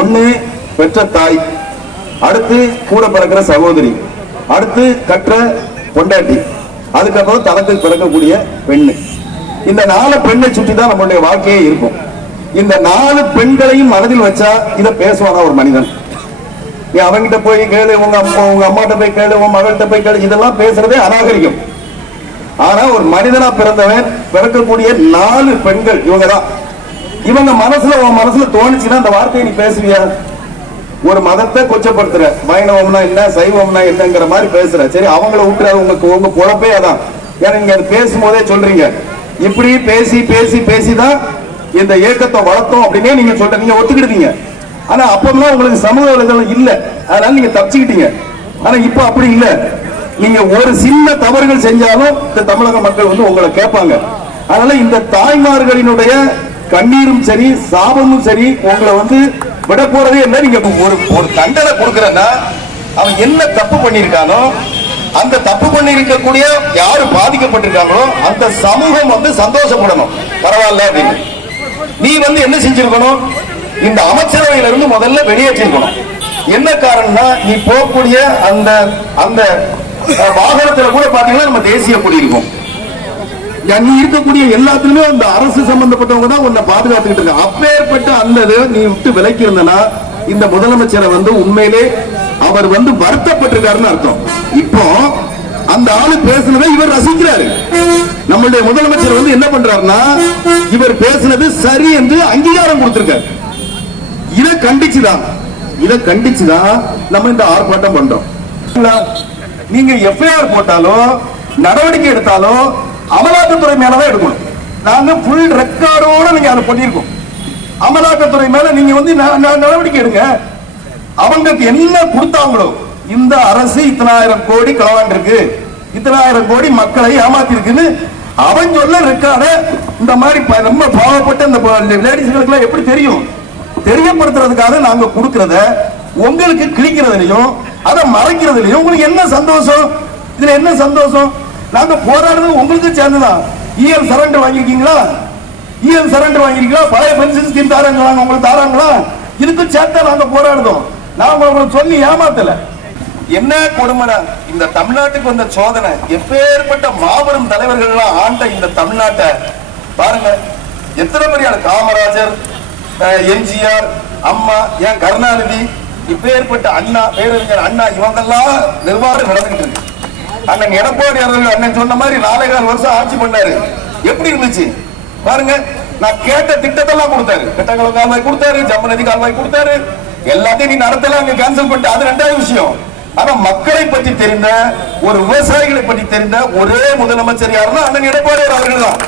ஒண்ணு பெற்ற தாய் அடுத்து கூட பிறக்கிற சகோதரி அடுத்து கற்ற பொண்டாட்டி அதுக்கப்புறம் தனக்கு பிறக்கக்கூடிய பெண்ணு. இந்த நாலு பெண்ணை சுற்றி தான் நம்மளுடைய வாழ்க்கையே இருக்கும். இந்த நாலு பெண்களையும் மனதில் வச்சா இதை பேசுவானா ஒரு மனிதன்? நீ அவங்கிட்ட போய் கேளு உங்க அம்மா உங்க அம்மாட்ட போய் கேளு உன் மகள்கிட்ட போய் கேளு இதெல்லாம் பேசுறதே அநாகரிகம். ஆனா ஒரு மனிதனா பிறந்தவன் பிறக்கக்கூடிய நாலு பெண்கள் இவங்க தான் இவங்க மனசுல உன் மனசுல தோணுச்சுன்னா அந்த வார்த்தையை நீ பேசுவியா? ஒரு மதத்தை கொச்சப்படுத்துற. வைணவம்னா என்ன சைவம்னா என்னங்கிற மாதிரி பேசுற. சரி அவங்கள விட்டுற உங்க உங்க பொழப்பே அதான். ஏன்னா நீங்க அது பேசும்போதே சொல்றீங்க. இப்படி பேசி பேசி பேசி தான் இந்த இயக்கத்தை வளர்த்தோம் அப்படின்னே நீங்க சொல்ற நீங்க ஒத்துக்கிடுவீங்க. ஆனா அப்பெல்லாம் உங்களுக்கு சமூக வலைதளம் இல்ல. அதனால நீங்க தப்பிச்சுக்கிட்டீங்க. ஆனா இப்ப அப்படி இல்ல. நீங்க ஒரு சின்ன தவறுகள் செஞ்சாலும் இந்த தமிழக மக்கள் வந்து உங்களை கேட்பாங்க. அதனால இந்த தாய்மார்களினுடைய கண்ணீரும் சரி சாபமும் சரி உங்களை வந்து விட போறதே இல்லை. நீங்க ஒரு ஒரு தண்டனை கொடுக்குறேன்னா அவன் என்ன தப்பு பண்ணியிருக்கானோ அந்த தப்பு பண்ணி இருக்கக்கூடிய யாரு பாதிக்கப்பட்டிருக்காங்களோ அந்த சமூகம் வந்து சந்தோஷப்படணும். பரவாயில்ல அப்படின்னு. நீ வந்து என்ன செஞ்சிருக்கணும்? இந்த அமைச்சரவையில இருந்து முதல்ல வெளியேற்றிருக்கணும் என்ன காரணம்னா நீ போகக்கூடிய அந்த அந்த வாகனத்துல கூட பாத்தீங்கன்னா நம்ம தேசிய கொடி இருக்கும். நீ இருக்கக்கூடிய எல்லாத்துலயுமே அந்த அரசு சம்பந்தப்பட்டவங்க தான் உன்னை பாதுகாத்துக்கிட்டு இருக்காங்க. அப்பேற்பட்ட அந்த நீ விட்டு விலக்கி இருந்தனா இந்த முதலமைச்சரை வந்து உண்மையிலே அவர் வந்து வருத்தப்பட்டிருக்காருன்னு அர்த்தம். இப்போ அந்த ஆளு பேசுனதை இவர் ரசிக்கிறாரு. நம்மளுடைய முதலமைச்சர் வந்து என்ன பண்றாருன்னா இவர் பேசுனது சரி என்று அங்கீகாரம் கொடுத்திருக்காரு. இதை கண்டிச்சுதான். இதை கண்டிச்சுதான் நம்ம இந்த ஆர்ப்பாட்டம் பண்றோம். நீங்க எஃப்ஐஆர் போட்டாலும் நடவடிக்கை எடுத்தாலும் அமலாக்கத்துறை மேலதான் எடுக்கணும். நாங்க ஃபுல் ரெக்கார்டோட நீங்க அதை பண்ணியிருக்கோம். அமலாக்கத்துறை மேல நீங்க வந்து நடவடிக்கை எடுங்க. அவங்களுக்கு என்ன கொடுத்தாங்களோ இந்த அரசு இத்தனாயிரம் கோடி களவாண்டிருக்கு. இத்தனாயிரம் கோடி மக்களை ஏமாத்திருக்குன்னு அவன் சொல்ல ரெக்கார்ட இந்த மாதிரி ரொம்ப பாவப்பட்ட இந்த லேடிஸ்களுக்கு எப்படி தெரியும்? தெரியப்படுத்துறதுக்காக நாங்க கொடுக்கறத உங்களுக்கு கிழிக்கிறதுலயும் அதை மறைக்கிறதுலயும் உங்களுக்கு என்ன சந்தோஷம்? இதுல என்ன சந்தோஷம்? நாங்க போராடுறது உங்களுக்கு சேர்ந்துதான். இஎல் சரண்டர் வாங்கியிருக்கீங்களா? இஎல் சரண்டர் வாங்கியிருக்கீங்களா? பழைய பென்ஷன் ஸ்கீம் தாராங்களா உங்களுக்கு தாராங்களா? இதுக்கு சேர்த்தா நாங்க போராடுதோம் நாங்க உங்களுக்கு சொல்லி ஏமாத்தல. என்ன கொடுமைனா இந்த தமிழ்நாட்டுக்கு வந்த சோதனை எப்பேற்பட்ட மாபெரும் தலைவர்கள் எல்லாம் ஆண்ட இந்த தமிழ்நாட்டை பாருங்க எத்தனை பெரிய காமராஜர் அஹ், எம்ஜிஆர் அம்மா ஏன் கருணாநிதி இப்பேற்பட்ட அண்ணா பேரறிஞர் அண்ணா இவங்கெல்லாம் நிர்வாகம் நடந்துகிட்டு இருக்கு. அண்ணன் எடப்பாடி அவர்கள் அண்ணன் சொன்ன மாதிரி நாலே கால் வருஷம் ஆட்சி பண்ணாரு. எப்படி இருந்துச்சு? பாருங்க நான் கேட்ட திட்டத்தெல்லாம் கொடுத்தாரு. திட்டங்கள் கால்வாய் கொடுத்தாரு ஜம்மநதி கால்வாய் கொடுத்தாரு. எல்லாத்தையும் நீ நடத்தல அங்க கேன்சல் பண்ணிட்டு அது ரெண்டாவது விஷயம். ஆனா மக்களை பற்றி தெரிந்த ஒரு விவசாயிகளை பற்றி தெரிந்த ஒரே முதலமைச்சர் யாருன்னா அண்ணன் எடப்பாடி அவர்கள் தான்